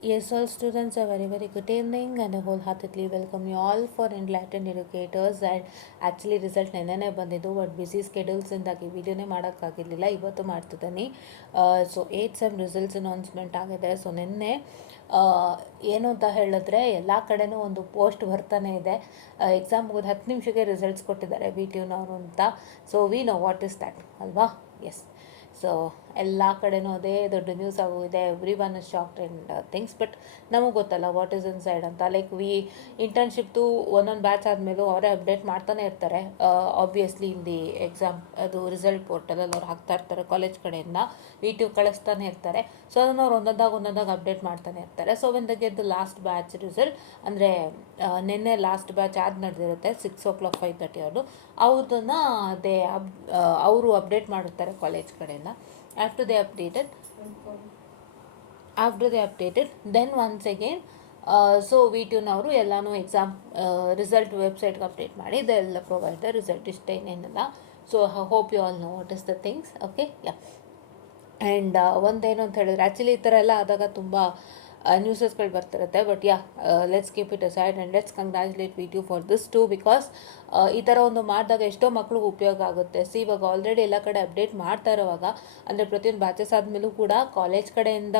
Yes, all students, a very good evening and I wholeheartedly welcome you all for Enlightened Educators. And actually result ನೆನ್ನೆನೇ ಬಂದಿದ್ದು, but busy ಸ್ಕೆಡ್ಯೂಲ್ಸಿಂದಾಗಿ ವೀಡಿಯೋನೇ ಮಾಡೋಕ್ಕಾಗಿರಲಿಲ್ಲ. ಇವತ್ತು ಮಾಡ್ತಿದ್ದೀನಿ. ಸೊ 8 ಸೆಮ್ ರಿಸಲ್ಟ್ಸ್ ಅನೌನ್ಸ್ಮೆಂಟ್ ಆಗಿದೆ. So ನಿನ್ನೆ ಏನು ಅಂತ ಹೇಳಿದ್ರೆ ಎಲ್ಲ ಕಡೆನೂ ಒಂದು ಪೋಸ್ಟ್ ಬರ್ತಾನೆ ಇದೆ. ಎಕ್ಸಾಮ್ ಮುಗಿದು 10 ನಿಮಿಷಕ್ಕೆ ರಿಸಲ್ಟ್ಸ್ ಕೊಟ್ಟಿದ್ದಾರೆ BTUನವರು ಅಂತ. So we know what is that ಅಲ್ವಾ? ಎಸ್. ಸೊ ಎಲ್ಲ ಕಡೆನೂ ಅದೇ ದೊಡ್ಡ ನ್ಯೂಸ್ ಆಗೋಗಿದೆ. Every one is shocked and things. But ನಮಗೆ ಗೊತ್ತಲ್ಲ ವಾಟ್ ಈಸ್ ಇನ್ ಸೈಡ್ ಅಂತ. ಲೈಕ್ ಇಂಟರ್ನ್ಶಿಪ್ದು ಒಂದೊಂದು ಬ್ಯಾಚ್ ಆದಮೇಲೂ ಅವರೇ ಅಪ್ಡೇಟ್ ಮಾಡ್ತಾನೆ ಇರ್ತಾರೆ. ಆಬ್ವಿಯಸ್ಲಿ ಇಲ್ಲಿ ಎಕ್ಸಾಮ್ ಅದು ರಿಸಲ್ಟ್ ಪೋರ್ಟಲಲ್ಲಿ ಅವ್ರು ಹಾಕ್ತಾ ಇರ್ತಾರೆ ಕಾಲೇಜ್ ಕಡೆಯಿಂದ. VTU ಕಳಿಸ್ತಾನೆ ಇರ್ತಾರೆ. ಸೊ ಅದನ್ನು ಅವ್ರು ಒಂದೊಂದಾಗಿ ಅಪ್ಡೇಟ್ ಮಾಡ್ತಾನೆ ಇರ್ತಾರೆ. So when the get the last batch result, ಅಂದರೆ ನಿನ್ನೆ ಲಾಸ್ಟ್ ಬ್ಯಾಚ್ ನಡೆದಿರುತ್ತೆ 6 o'clock 5:30 ಅವ್ರದನ್ನು ಅವರು ಅಪ್ಡೇಟ್ ಮಾಡಿರ್ತಾರೆ ಕಾಲೇಜ್ ಕಡೆಯಿಂದ. after they updated then once again so VTUನವರು ಎಲ್ಲನೂ ಎಕ್ಸಾಮ್ ರಿಸಲ್ಟ್ ವೆಬ್ಸೈಟ್ಗೆ ಅಪ್ಡೇಟ್ ಮಾಡಿ ಇದೆಲ್ಲ ಪ್ರೊವೈಡ್ ದ ರಿಸಲ್ಟ್. ಇಷ್ಟೇನೇನಿಲ್ಲ. So hope you all know what is the things. Okay, yeah. And ಒಂದೇನು ಅಂತ ಹೇಳಿದ್ರೆ, ಆ್ಯಕ್ಚುಲಿ ಈ ಥರ ಎಲ್ಲ ಆದಾಗ ತುಂಬ ನ್ಯೂಸಸ್ಗಳು ಬರ್ತಿರುತ್ತೆ. But yeah, let's keep it aside and let's congratulate VTU for this too. Because ಈ ಥರ ಒಂದು ಮಾಡಿದಾಗ ಎಷ್ಟೋ ಮಕ್ಳಿಗೆ ಉಪಯೋಗ ಆಗುತ್ತೆ. ಇವಾಗ ಆಲ್ರೆಡಿ ಎಲ್ಲ ಕಡೆ ಅಪ್ಡೇಟ್ ಮಾಡ್ತಾ ಇರೋವಾಗ, ಅಂದರೆ ಪ್ರತಿಯೊಂದು ಬ್ಯಾಚಸ್ ಆದಮೇಲೂ ಕೂಡ ಕಾಲೇಜ್ ಕಡೆಯಿಂದ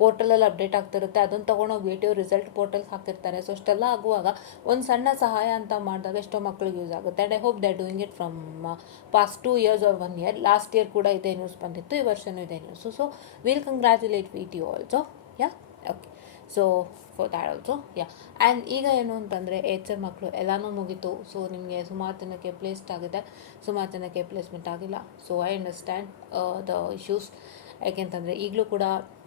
ಪೋರ್ಟಲಲ್ಲಿ ಅಪ್ಡೇಟ್ ಆಗ್ತಿರುತ್ತೆ. ಅದನ್ನು ತೊಗೊಂಡೋಗಿ VTU ರಿಸಲ್ಟ್ ಪೋರ್ಟಲ್ಗೆ ಹಾಕಿರ್ತಾರೆ. ಸೊ ಅಷ್ಟೆಲ್ಲ ಆಗುವಾಗ ಒಂದು ಸಣ್ಣ ಸಹಾಯ ಅಂತ ಮಾಡಿದಾಗ ಎಷ್ಟೋ ಮಕ್ಳಿಗೆ ಯೂಸ್ ಆಗುತ್ತೆ. And I hope they are doing it from past 2 years or 1 year. Last year ಕೂಡ ಇದೇ ನ್ಯೂಸ್ ಬಂದಿತ್ತು, ಈ ವರ್ಷವೂ ಇದೇ news. So will congratulate VTU also. Yeah, okay. So for that also, yeah. And ಈಗ ಏನು ಅಂತಂದರೆ 8 ಸೆಮ್ ಮಕ್ಕಳು ಎಲ್ಲನೂ ಮುಗೀತು. ಸೊ ನಿಮಗೆ ಸುಮಾರು ಜನಕ್ಕೆ ಪ್ಲೇಸ್ಡ್ ಆಗಿದೆ, ಸುಮಾರು ಜನಕ್ಕೆ ಪ್ಲೇಸ್ಮೆಂಟ್ ಆಗಿಲ್ಲ. So I understand the issues. ಯಾಕೆಂತಂದರೆ ಈಗಲೂ ಕೂಡ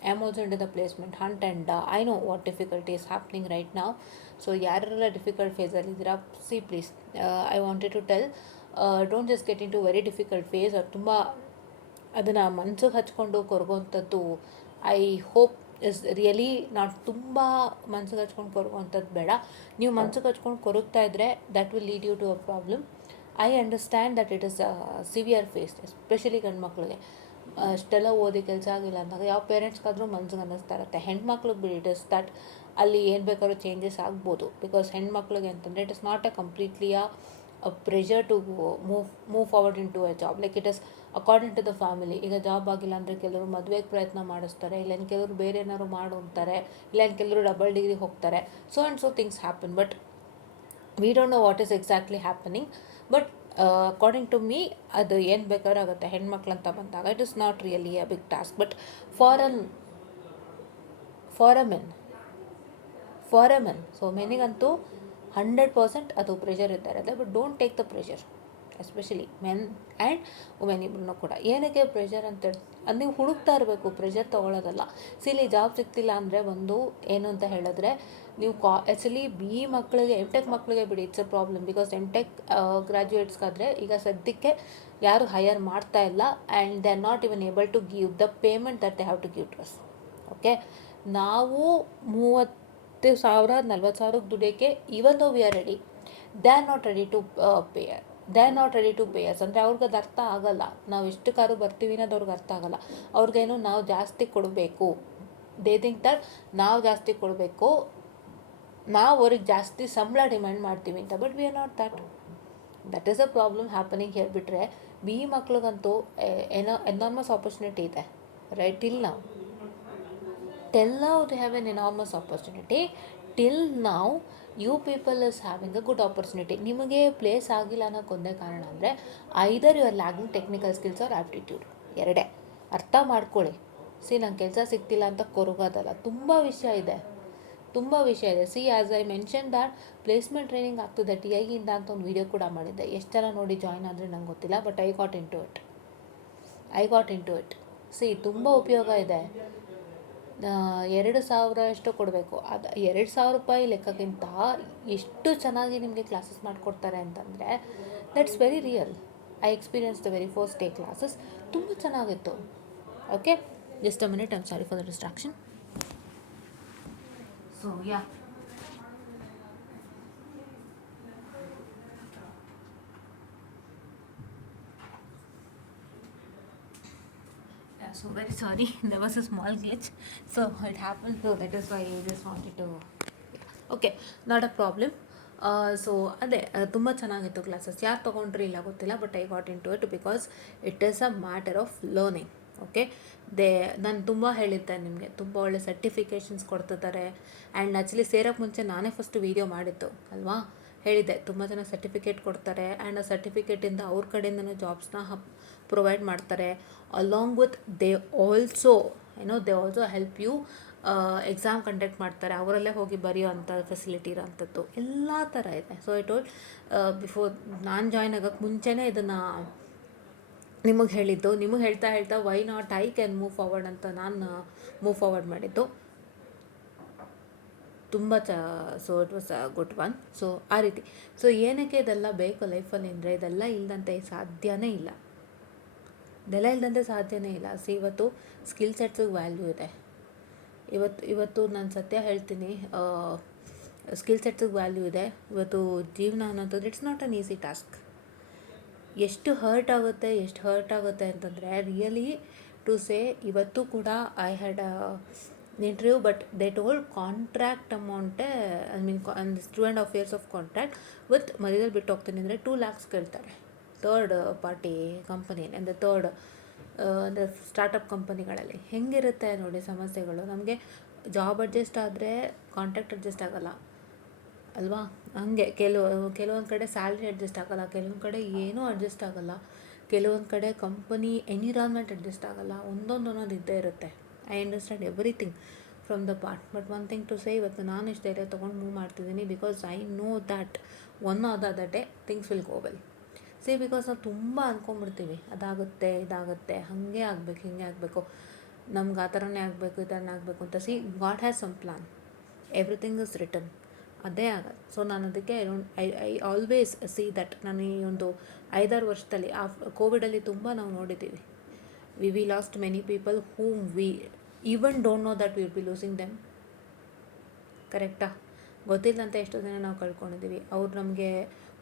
I am also into the placement hunt and I know what difficulty is happening right ನಾವು. ಸೊ ಯಾರೆಲ್ಲ ಡಿಫಿಕಲ್ಟ್ ಫೇಸಲ್ಲಿದ್ದೀರಾ, please I wanted to tell, don't just get into very difficult face. ಅದು ತುಂಬ ಅದನ್ನು ಮನ್ಸಿಗೆ ಹಚ್ಕೊಂಡು ಕೊರಗುವಂಥದ್ದು I hope is really not. ತುಂಬ ಮನ್ಸಿಗೆ ಹಚ್ಕೊಂಡು ಕೊರಗುವಂಥದ್ದು ಬೇಡ. ನೀವು ಮನ್ಸಿಗೆ ಹಚ್ಕೊಂಡು ಕೊರಗ್ತಾ ಇದ್ದರೆ that will lead you to a problem. I understand that it is severe phase, especially ಗಂಡು ಮಕ್ಕಳಿಗೆ. ಅಷ್ಟೆಲ್ಲ ಓದಿ ಕೆಲಸ ಆಗಿಲ್ಲ ಅಂದಾಗ ಯಾವ ಪೇರೆಂಟ್ಸ್ಗಾದರೂ ಮನ್ಸಿಗೆ ಅನ್ನಿಸ್ತಾ ಇರುತ್ತೆ. ಹೆಣ್ಮಕ್ಳಿಗೆ ಬಿಡಿ, ಇಟ್ ಇಸ್ ದಟ್ ಅಲ್ಲಿ ಏನು ಬೇಕಾದ್ರೂ ಚೇಂಜಸ್ ಆಗ್ಬೋದು. ಬಿಕಾಸ್ ಹೆಣ್ಮಕ್ಳಿಗೆ ಅಂತಂದರೆ it is not a completely a pressure to move forward into a job. Like it is according to the family. ಈಗ ಜಾಬ್ ಆಗಿಲ್ಲ ಅಂದರೆ ಕೆಲವರು ಮದುವೆಗೆ ಪ್ರಯತ್ನ ಮಾಡಿಸ್ತಾರೆ, ಇಲ್ಲ ಕೆಲವರು ಬೇರೆ ಏನಾದ್ರು ಮಾಡು ಅಂತಾರೆ, ಇಲ್ಲ ಕೆಲವರು ಡಬಲ್ ಡಿಗ್ರಿ ಹೋಗ್ತಾರೆ. So and so things happen. But we don't know what is exactly happening. But according to me ಅದು ಏನು ಬೇಕಾದ್ರೂ ಆಗುತ್ತೆ. ಹೆಣ್ಮಕ್ಳು ಅಂತ ಬಂದಾಗ it is not really a big task. But for a men so ಮೆನಿಗಂತೂ 100% ಅದು ಪ್ರೆಷರ್ ಇದ್ದಾರೆ. But don't take the pressure, especially men and women ಇಬ್ಬರನ್ನೂ ಕೂಡ. ಏನಕ್ಕೆ ಪ್ರೆಷರ್ ಅಂತ ಅದು ನೀವು ಹುಡುಕ್ತಾ ಇರಬೇಕು, ಪ್ರೆಷರ್ ತೊಗೊಳ್ಳೋದಲ್ಲ. ಇಲ್ಲಿ ಜಾಬ್ ಸಿಗ್ತಿಲ್ಲ ಅಂದರೆ ಒಂದು ಏನು ಅಂತ ಹೇಳಿದ್ರೆ, ನೀವು ಆ್ಯಕ್ಚುಲಿ BE ಮಕ್ಕಳಿಗೆ, MTech ಮಕ್ಕಳಿಗೆ ಬಿಡಿ, it's a problem. Because MTech ಗ್ರ್ಯಾಜುಯೇಟ್ಸ್ಗಾದರೆ ಈಗ ಸದ್ಯಕ್ಕೆ ಯಾರು ಹೈಯರ್ ಮಾಡ್ತಾ ಇಲ್ಲ. And they are not even able to give the payment that they have to give to us. Okay, ನಾವು 30,000 40,000 ದುಡಿಯೋಕ್ಕೆ even though we are ready, they are not ready to pay us. ಅಂದರೆ ಅವ್ರಿಗೆ ಅದು ಅರ್ಥ ಆಗಲ್ಲ. ನಾವು ಎಷ್ಟು ಕಾರು ಬರ್ತೀವಿ ಅನ್ನೋದು ಅವ್ರಿಗೆ ಅರ್ಥ ಆಗಲ್ಲ. ಅವ್ರಿಗೇನು ನಾವು ಜಾಸ್ತಿ ಕೊಡಬೇಕು, ದೇ ಥಿಂಕ್ ದಟ್ ನಾವು ಜಾಸ್ತಿ ಕೊಡಬೇಕು, ನಾವು ಅವ್ರಿಗೆ ಜಾಸ್ತಿ ಸಂಬಳ ಡಿಮ್ಯಾಂಡ್ ಮಾಡ್ತೀವಿ ಅಂತ. But we are not that is a problem happening ಹೇಳಿ. ಬಿಟ್ಟರೆ BE ಮಕ್ಳಿಗಂತೂ ಎನಾರ್ಮಸ್ ಆಪರ್ಚುನಿಟಿ ಇದೆ, right? Till now they have an enormous opportunity. Till now you people is having a good opportunity. ನಿಮಗೆ ಪ್ಲೇಸ್ ಆಗಿಲ್ಲ ಅನ್ನೋಕ್ಕೆ ಒಂದೇ ಕಾರಣ ಅಂದರೆ either you are lagging technical skills or aptitude. ಎರಡೇ ಅರ್ಥ ಮಾಡ್ಕೊಳ್ಳಿ. ನಂಗೆ ಕೆಲಸ ಸಿಗ್ತಿಲ್ಲ ಅಂತ ಕೊರಗೋದಲ್ಲ, ತುಂಬ ವಿಷಯ ಇದೆ. As I mention that placement training ಆಗ್ತದೆ TI ಇಂದ ಅಂತ ಒಂದು ವೀಡಿಯೋ ಕೂಡ ಮಾಡಿದ್ದೆ. ಎಷ್ಟು ಜನ ನೋಡಿ ಜಾಯ್ನ್ ಆದರೆ ನಂಗೆ ಗೊತ್ತಿಲ್ಲ. But I got into it. ತುಂಬ ಉಪಯೋಗ ಇದೆ. 2,000 ಎಷ್ಟು ಕೊಡಬೇಕು, ಅದು 2,000 ರೂಪಾಯಿ ಲೆಕ್ಕಕ್ಕಿಂತ ಎಷ್ಟು ಚೆನ್ನಾಗಿ ನಿಮಗೆ ಕ್ಲಾಸಸ್ ಮಾಡಿಕೊಡ್ತಾರೆ ಅಂತಂದರೆ that's very real. I experience the very first day classes. ತುಂಬ ಚೆನ್ನಾಗಿತ್ತು. Okay, just a minute, I am sorry for the distraction. So yeah, So very sorry, there was a small glitch, so it happened, so that is why I just wanted to, okay, not a problem. So ಅದೇ ತುಂಬ ಚೆನ್ನಾಗಿತ್ತು classes. ಯಾರು ತೊಗೊಂಡ್ರಿ ಇಲ್ಲ ಗೊತ್ತಿಲ್ಲ, but I got into it because it is a matter of learning. Okay, ನಾನು ತುಂಬ ಹೇಳಿದ್ದೆ ನಿಮಗೆ, ತುಂಬ ಒಳ್ಳೆ ಸರ್ಟಿಫಿಕೇಷನ್ಸ್ ಕೊಡ್ತಿದ್ದಾರೆ. ಆ್ಯಂಡ್ ಆ್ಯಕ್ಚುಲಿ ಸೇರೋಕ್ಕೆ ಮುಂಚೆ ನಾನೇ ಫಸ್ಟ್ ವೀಡಿಯೋ ಮಾಡಿತ್ತು ಅಲ್ವಾ, ಹೇಳಿದ್ದೆ ತುಂಬ ಜನ ಸರ್ಟಿಫಿಕೇಟ್ ಕೊಡ್ತಾರೆ ಆ್ಯಂಡ್ ಆ ಸರ್ಟಿಫಿಕೇಟಿಂದ ಅವ್ರ ಕಡೆಯಿಂದನೂ ಜಾಬ್ಸ್ನ ಪ್ರೊವೈಡ್ ಮಾಡ್ತಾರೆ. Along with they also they also help you, exam conduct ಮಾಡ್ತಾರೆ, ಅವರಲ್ಲೇ ಹೋಗಿ ಬರೆಯೋ ಅಂಥ ಫೆಸಿಲಿಟಿ ಇರೋಂಥದ್ದು ಎಲ್ಲ ಥರ ಇದೆ. ಸೊ ಇಟ್ ಆಲ್ ಬಿಫೋರ್ ನಾನು ಜಾಯ್ನ್ ಆಗೋಕ್ಕೆ ಮುಂಚೆನೇ ಇದನ್ನು ನಿಮಗೆ ಹೇಳಿದ್ದು. ನಿಮಗೆ ಹೇಳ್ತಾ ಹೇಳ್ತಾ why not I can move forward ಅಂತ ನಾನು ಮೂವ್ ಫಾರ್ವರ್ಡ್ ಮಾಡಿದ್ದು. ತುಂಬ so it was a good one. So ಆ ರೀತಿ, ಸೊ ಏನಕ್ಕೆ ಇದೆಲ್ಲ ಬೇಕು ಲೈಫಲ್ಲಿ ಅಂದರೆ, ಇದೆಲ್ಲ ಇಲ್ಲದಂತೆ ಸಾಧ್ಯನೇ ಇಲ್ಲ, ಇದೆಲ್ಲ ಇಲ್ಲದಂತೆ ಸಾಧ್ಯನೇ ಇಲ್ಲ. ಸೊ ಇವತ್ತು ಸ್ಕಿಲ್ ಸೆಟ್ಸಿಗೆ ವ್ಯಾಲ್ಯೂ ಇದೆ. ಇವತ್ತು ನಾನು ಸತ್ಯ ಹೇಳ್ತೀನಿ, ಸ್ಕಿಲ್ ಸೆಟ್ಸಿಗೆ ವ್ಯಾಲ್ಯೂ ಇದೆ. ಇವತ್ತು ಜೀವನ ಅನ್ನೋಂಥದ್ದು it's not an easy task. ಎಷ್ಟು ಹರ್ಟ್ ಆಗುತ್ತೆ ಅಂತಂದರೆ, ರಿಯಲಿ ಟು ಸೇ, ಇವತ್ತು ಕೂಡ I had interview, but they told contract ಅಮೌಂಟೇ, I mean 2.5 years of contract with ಮಧ್ಯದಲ್ಲಿ ಬಿಟ್ಟು ಹೋಗ್ತೀನಿ ಅಂದರೆ 2 lakhs ಕೇಳ್ತಾರೆ. ಥರ್ಡ್ ಪಾರ್ಟಿ ಕಂಪನಿಯಲ್ಲಿ, ಅಂದರೆ ಅಂದರೆ ಸ್ಟಾರ್ಟಪ್ ಕಂಪನಿಗಳಲ್ಲಿ ಹೆಂಗಿರುತ್ತೆ ನೋಡಿ ಸಮಸ್ಯೆಗಳು. ನಮಗೆ ಜಾಬ್ ಅಡ್ಜಸ್ಟ್ ಆದರೆ ಕಾಂಟ್ರಾಕ್ಟ್ ಅಡ್ಜಸ್ಟ್ ಆಗೋಲ್ಲ ಅಲ್ವಾ, ಹಾಗೆ ಕೆಲವೊಂದು ಕಡೆ ಸ್ಯಾಲ್ರಿ ಅಡ್ಜಸ್ಟ್ ಆಗೋಲ್ಲ, ಕೆಲವೊಂದು ಕಡೆ ಏನೂ ಅಡ್ಜಸ್ಟ್ ಆಗೋಲ್ಲ, ಕೆಲವೊಂದು ಕಡೆ ಕಂಪನಿ ಎನ್ವಿರಾನ್ಮೆಂಟ್ ಅಡ್ಜಸ್ಟ್ ಆಗೋಲ್ಲ, ಒಂದೊಂದು ಇದ್ದೇ ಇರುತ್ತೆ. I understand everything from the part, but one thing to say, ಇವತ್ತು ನಾನು ಇಷ್ಟು ಧೈರ್ಯ ತೊಗೊಂಡು ಮೂವ್ ಮಾಡ್ತಿದ್ದೀನಿ because I know that one or the day things will go well. See because ನಾವು ತುಂಬ ಅಂದ್ಕೊಂಡ್ಬಿಡ್ತೀವಿ, ಅದಾಗುತ್ತೆ ಇದಾಗುತ್ತೆ, ಹಾಗೆ ಆಗಬೇಕು ಹಿಂಗೆ ಆಗಬೇಕು, ನಮ್ಗೆ ಆ ಥರನೇ ಆಗಬೇಕು ಈ ಥರನೇ ಆಗಬೇಕು ಅಂತ. See God has some plan, everything is written, ಅದೇ ಆಗೋದು. ಸೊ ನಾನು ಅದಕ್ಕೆ ಐ ಆಲ್ವೇಸ್ ಸಿ ದಟ್. ನಾನು ಈ ಒಂದು 5-6 ವರ್ಷದಲ್ಲಿ ಆ ಕೋವಿಡಲ್ಲಿ ತುಂಬ ನಾವು ನೋಡಿದ್ದೀವಿ, V last many people whom V even don't know that will be losing them. ಕರೆಕ್ಟಾ? ಗೊತ್ತಿಲ್ಲಂತ ಎಷ್ಟೋ ಜನ ನಾವು ಕಳ್ಕೊಂಡಿದ್ದೀವಿ. ಅವ್ರು ನಮಗೆ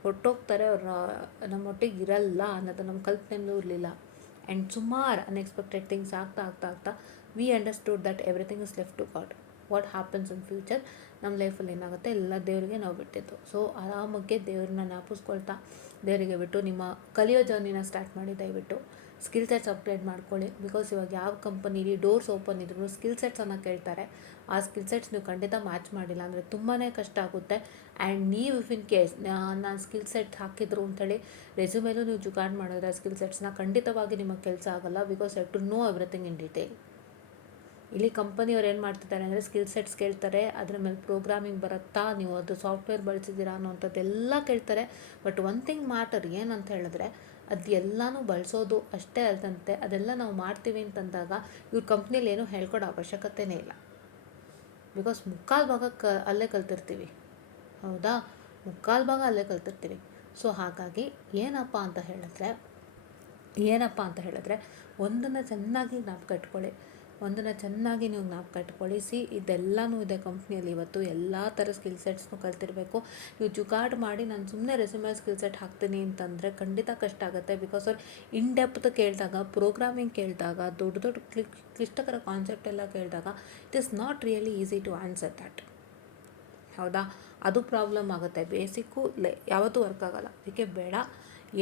ಹೊಟ್ಟೋಗ್ತಾರೆ, ಅವ್ರು ನಮ್ಮೊಟ್ಟಿಗೆ ಇರಲ್ಲ ಅನ್ನೋದು ನಮ್ಮ ಕಲ್ಪನೆಯಲ್ಲೂ ಇರಲಿಲ್ಲ. ಆ್ಯಂಡ್ ಸುಮಾರು ಅನ್ಎಕ್ಸ್ಪೆಕ್ಟೆಡ್ ಥಿಂಗ್ಸ್ ಆಗ್ತಾ we understood that everything is left to God. What happens in future, ನಮ್ಮ ಲೈಫಲ್ಲಿ ಏನಾಗುತ್ತೆ ಎಲ್ಲ ದೇವರಿಗೆ ನಾವು ಬಿಟ್ಟಿದ್ದು. ಸೊ ಆರಾಮಾಗೆ ದೇವ್ರನ್ನ ಜ್ಞಾಪಿಸ್ಕೊಳ್ತಾ ದೇವರಿಗೆ ಬಿಟ್ಟು ನಿಮ್ಮ ಕಲಿಯೋ ಜರ್ನಿನ ಸ್ಟಾರ್ಟ್ ಮಾಡಿ ದಯವಿಟ್ಟು ಸ್ಕಿಲ್ ಸೆಟ್ಸ್ ಅಪ್ಗ್ರೇಡ್ ಮಾಡ್ಕೊಳ್ಳಿ. ಬಿಕಾಸ್ ಇವಾಗ ಯಾವ ಕಂಪನಿಲಿ ಡೋರ್ಸ್ ಓಪನ್ ಇದ್ರೂ ಸ್ಕಿಲ್ ಸೆಟ್ಸನ್ನು ಕೇಳ್ತಾರೆ. ಆ ಸ್ಕಿಲ್ ಸೆಟ್ಸ್ ನೀವು ಖಂಡಿತ ಮ್ಯಾಚ್ ಮಾಡಿಲ್ಲ ಅಂದರೆ ತುಂಬಾ ಕಷ್ಟ ಆಗುತ್ತೆ. ಆ್ಯಂಡ್ ನೀವು ಇಫ್ ಇನ್ ಕೇಸ್ ನಾನು ಸ್ಕಿಲ್ ಸೆಟ್ ಹಾಕಿದ್ರು ಅಂಥೇಳಿ ರೆಸ್ಯೂಮೇಲೂ ನೀವು ಜುಗಾಡ್ ಮಾಡಿದ್ರೆ ಸ್ಕಿಲ್ ಸೆಟ್ಸ್ನ, ಖಂಡಿತವಾಗಿ ನಿಮಗೆ ಕೆಲಸ ಆಗೋಲ್ಲ. Because you have to know everything in detail. ಇಲ್ಲಿ ಕಂಪನಿಯವ್ರು ಏನು ಮಾಡ್ತಿದ್ದಾರೆ ಅಂದರೆ ಸ್ಕಿಲ್ ಸೆಟ್ಸ್ ಕೇಳ್ತಾರೆ, ಅದ್ರ ಮೇಲೆ ಪ್ರೋಗ್ರಾಮಿಂಗ್ ಬರುತ್ತಾ, ನೀವು ಅದು ಸಾಫ್ಟ್ವೇರ್ ಬಳಸಿದ್ದೀರಾ ಅನ್ನೋಂಥದ್ದೆಲ್ಲ ಕೇಳ್ತಾರೆ. ಬಟ್ ಒನ್ ಥಿಂಗ್ ಮ್ಯಾಟರ್ ಏನಂತ ಹೇಳಿದ್ರೆ, ಅದು ಎಲ್ಲನೂ ಬಳಸೋದು ಅಷ್ಟೇ ಅಲ್ಲದಂತೆ ಅದೆಲ್ಲ ನಾವು ಮಾಡ್ತೀವಿ ಅಂತಂದಾಗ ಇವ್ರ ಕಂಪ್ನಿಲಿ ಏನೂ ಹೇಳ್ಕೊಡೋ ಅವಶ್ಯಕತೆಯೇ ಇಲ್ಲ. ಬಿಕಾಸ್ ಮುಕ್ಕಾಲು ಭಾಗ ಅಲ್ಲೇ ಕಲ್ತಿರ್ತೀವಿ, ಹೌದಾ, ಮುಕ್ಕಾಲು ಭಾಗ ಅಲ್ಲೇ ಕಲ್ತಿರ್ತೀವಿ. ಸೊ ಹಾಗಾಗಿ ಏನಪ್ಪ ಅಂತ ಹೇಳಿದ್ರೆ ಒಂದನ್ನು ಚೆನ್ನಾಗಿ ನೀವು ಜ್ಞಾಪಕ ಇಟ್ಕೊಳ್ಳಿ. ಸಿ ಇದೆಲ್ಲನೂ ಇದೆ ಕಂಪ್ನಿಯಲ್ಲಿ. ಇವತ್ತು ಎಲ್ಲ ಥರ ಸ್ಕಿಲ್ ಸೆಟ್ಸ್ನು ಕಲ್ತಿರಬೇಕು. ನೀವು ಜುಗಾಡ್ ಮಾಡಿ ನಾನು ಸುಮ್ಮನೆ ರೆಸ್ಯೂಮೇ ಸ್ಕಿಲ್ ಸೆಟ್ ಹಾಕ್ತೀನಿ ಅಂತಂದರೆ ಖಂಡಿತ ಕಷ್ಟ ಆಗುತ್ತೆ. ಬಿಕಾಸ್ ಅವ್ರು ಇನ್ ಡೆಪ್ತ್ ಕೇಳಿದಾಗ, ಪ್ರೋಗ್ರಾಮಿಂಗ್ ಕೇಳಿದಾಗ, ದೊಡ್ಡ ಕ್ಲಿಷ್ಟಕರ ಕಾನ್ಸೆಪ್ಟ್ ಎಲ್ಲ ಕೇಳಿದಾಗ it is not really easy to answer that. ಹೌದಾ, ಅದು ಪ್ರಾಬ್ಲಮ್ ಆಗುತ್ತೆ. ಬೇಸಿಕ್ಕು ಯಾವತ್ತೂ ವರ್ಕ್ ಆಗೋಲ್ಲ. ಅದಕ್ಕೆ ಬೇಡ,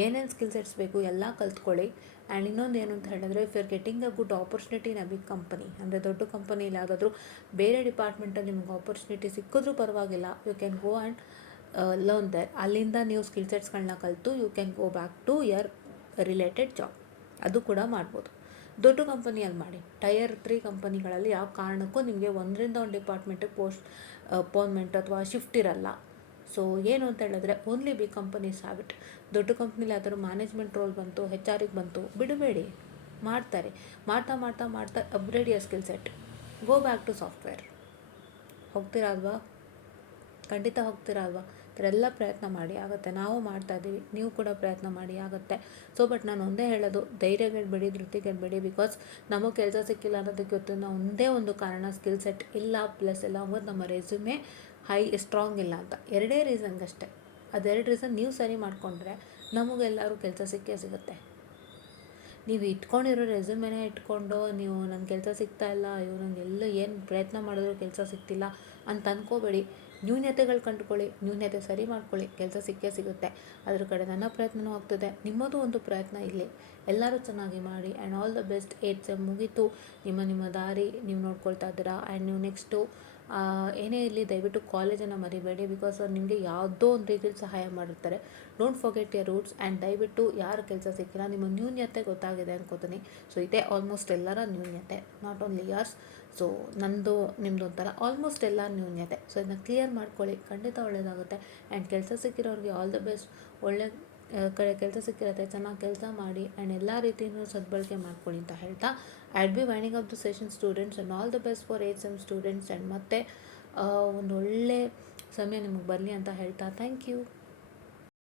ಏನೇನು ಸ್ಕಿಲ್ ಸೆಟ್ಸ್ ಬೇಕು ಎಲ್ಲ ಕಲ್ತ್ಕೊಳ್ಳಿ. ಆ್ಯಂಡ್ ಇನ್ನೊಂದು ಏನು ಅಂತ ಹೇಳಿದ್ರೆ, if you are getting a good opportunity in a big company, ಅಂದರೆ ದೊಡ್ಡ ಕಂಪನಿಲಿ ಯಾವುದಾದ್ರೂ ಬೇರೆ ಡಿಪಾರ್ಟ್ಮೆಂಟಲ್ಲಿ ನಿಮ್ಗೆ ಆಪರ್ಚುನಿಟಿ ಸಿಕ್ಕಿದ್ರೂ ಪರವಾಗಿಲ್ಲ, you can go and learn there. ಅಲ್ಲಿಂದ ನೀವು ಸ್ಕಿಲ್ ಸೆಟ್ಸ್ಗಳನ್ನ ಕಲಿತು you can go back to your related job. ಅದು ಕೂಡ ಮಾಡ್ಬೋದು. ದೊಡ್ಡ ಕಂಪನಿಯಲ್ಲಿ ಮಾಡಿ. ಟೈರ್ 3 ಕಂಪನಿಗಳಲ್ಲಿ ಯಾವ ಕಾರಣಕ್ಕೂ ನಿಮಗೆ ಒಂದರಿಂದ ಒಂದು ಡಿಪಾರ್ಟ್ಮೆಂಟಿಗೆ ಅಪಾಯಿಂಟ್ಮೆಂಟ್ ಅಥವಾ ಶಿಫ್ಟ್ ಇರಲ್ಲ. ಸೊ ಏನು ಅಂತ ಹೇಳಿದ್ರೆ, only big companies have it. ದೊಡ್ಡ ಕಂಪ್ನಿಲಿ ಯಾವ್ದಾದ್ರು ಮ್ಯಾನೇಜ್ಮೆಂಟ್ ರೋಲ್ ಬಂತು, HR ಬಂತು, ಬಿಡಬೇಡಿ, ಮಾಡ್ತಾರೆ. ಮಾಡ್ತಾ upgrade your skill set, go back to software. ಹೋಗ್ತೀರಾ ಅಲ್ವಾ? ಖಂಡಿತ ಹೋಗ್ತೀರಾ ಅಲ್ವಾ? ಇದರೆಲ್ಲ ಪ್ರಯತ್ನ ಮಾಡಿ ಆಗುತ್ತೆ. ನಾವು ಮಾಡ್ತಾಯಿದ್ದೀವಿ, ನೀವು ಕೂಡ ಪ್ರಯತ್ನ ಮಾಡಿ ಆಗುತ್ತೆ. ಸೊ ಬಟ್ ನಾನು ಒಂದೇ ಹೇಳೋದು, ಧೈರ್ಯಗೆಡಬೇಡಿ, ಧೃತಿಗೆಡಬೇಡಿ. ಬಿಕಾಸ್ ನಮಗೆ ಕೆಲಸ ಸಿಕ್ಕಿಲ್ಲ ಅನ್ನೋದಕ್ಕೆ ಗೊತ್ತಿಲ್ಲ ಒಂದೇ ಒಂದು ಕಾರಣ, ಸ್ಕಿಲ್ ಸೆಟ್ ಇಲ್ಲ, ಪ್ಲಸ್ ಎಲ್ಲ ಹೋಗೋದು ನಮ್ಮ ರೆಸ್ಯೂಮೇ ಸ್ಟ್ರಾಂಗ್ ಇಲ್ಲ ಅಂತ. 2 ರೀಸನ್ಗಷ್ಟೇ. ಅದು 2 ರೀಸನ್ ನೀವು ಸರಿ ಮಾಡಿಕೊಂಡ್ರೆ ನಮಗೆಲ್ಲರೂ ಕೆಲಸ ಸಿಕ್ಕೇ ಸಿಗುತ್ತೆ. ನೀವು ಇಟ್ಕೊಂಡಿರೋ ರೆಸ್ಯೂಮೆನೇ ಇಟ್ಕೊಂಡು ನೀವು ನನ್ನ ಕೆಲಸ ಸಿಗ್ತಾ ಇಲ್ಲ, ಅಯ್ಯೋ ನನಗೆಲ್ಲೂ ಏನು ಪ್ರಯತ್ನ ಮಾಡಿದ್ರು ಕೆಲಸ ಸಿಗ್ತಿಲ್ಲ ಅಂತ ಅಂದ್ಕೋಬೇಡಿ. ನ್ಯೂನತೆಗಳು ಕಂಡುಕೊಳ್ಳಿ, ನ್ಯೂನತೆ ಸರಿ ಮಾಡ್ಕೊಳ್ಳಿ, ಕೆಲಸ ಸಿಕ್ಕೇ ಸಿಗುತ್ತೆ. ಅದ್ರ ಕಡೆ ನನ್ನ ಪ್ರಯತ್ನವೂ ಆಗ್ತದೆ, ನಿಮ್ಮದು ಒಂದು ಪ್ರಯತ್ನ ಇಲ್ಲಿ. ಎಲ್ಲರೂ ಚೆನ್ನಾಗಿ ಮಾಡಿ and all the best. 8th sem ಮುಗೀತು, ನಿಮ್ಮ ದಾರಿ ನೀವು ನೋಡ್ಕೊಳ್ತಾ ಇದ್ದೀರಾ. ಆ್ಯಂಡ್ ನೀವು ನೆಕ್ಸ್ಟು ಏನೇ ಇರಲಿ ದಯವಿಟ್ಟು ಕಾಲೇಜನ್ನು ಮರಿಬೇಡಿ, ಬಿಕಾಸ್ ಅವ್ರು ನಿಮಗೆ ಯಾವುದೋ ಒಂದು ರೀತಿಯಲ್ಲಿ ಸಹಾಯ ಮಾಡಿರ್ತಾರೆ. Don't forget your roots. And ದಯವಿಟ್ಟು ಯಾರು ಕೆಲಸ ಸಿಕ್ಕಿಲ್ಲ, ನಿಮ್ಮ ನ್ಯೂನ್ಯತೆ ಗೊತ್ತಾಗಿದೆ ಅನ್ಕೋತೀನಿ. ಸೊ ಇದೇ ಆಲ್ಮೋಸ್ಟ್ ಎಲ್ಲರ ನ್ಯೂನ್ಯತೆ, ನಾಟ್ ಓನ್ಲಿ ಯಾರ್ಸ್. ಸೊ ನಂದು ನಿಮ್ಮದು ಒಂಥರ ಆಲ್ಮೋಸ್ಟ್ ಎಲ್ಲ ನ್ಯೂನ್ಯತೆ. ಸೊ ಇದನ್ನ ಕ್ಲಿಯರ್ ಮಾಡ್ಕೊಳ್ಳಿ, ಖಂಡಿತ ಒಳ್ಳೆಯದಾಗುತ್ತೆ. ಆ್ಯಂಡ್ ಕೆಲಸ ಸಿಕ್ಕಿರೋರಿಗೆ ಆಲ್ ದ ಬೆಸ್ಟ್. ಒಳ್ಳೆ ಕಡೆ ಕೆಲಸ ಸಿಕ್ಕಿರುತ್ತೆ, ಚೆನ್ನಾಗಿ ಕೆಲಸ ಮಾಡಿ ಆ್ಯಂಡ್ ಎಲ್ಲ ರೀತಿಯೂ ಸದ್ಬಳಕೆ ಮಾಡ್ಕೊಳ್ಳಿ ಅಂತ ಹೇಳ್ತಾ, I B winding up the session students and all the best for 8th sem students. And ಮತ್ತೆ ಒಂದು ಒಳ್ಳೆ ಸಮಯ ನಿಮಗೆ ಬರಲಿ ಅಂತ ಹೇಳ್ತಾ ಥ್ಯಾಂಕ್ ಯು.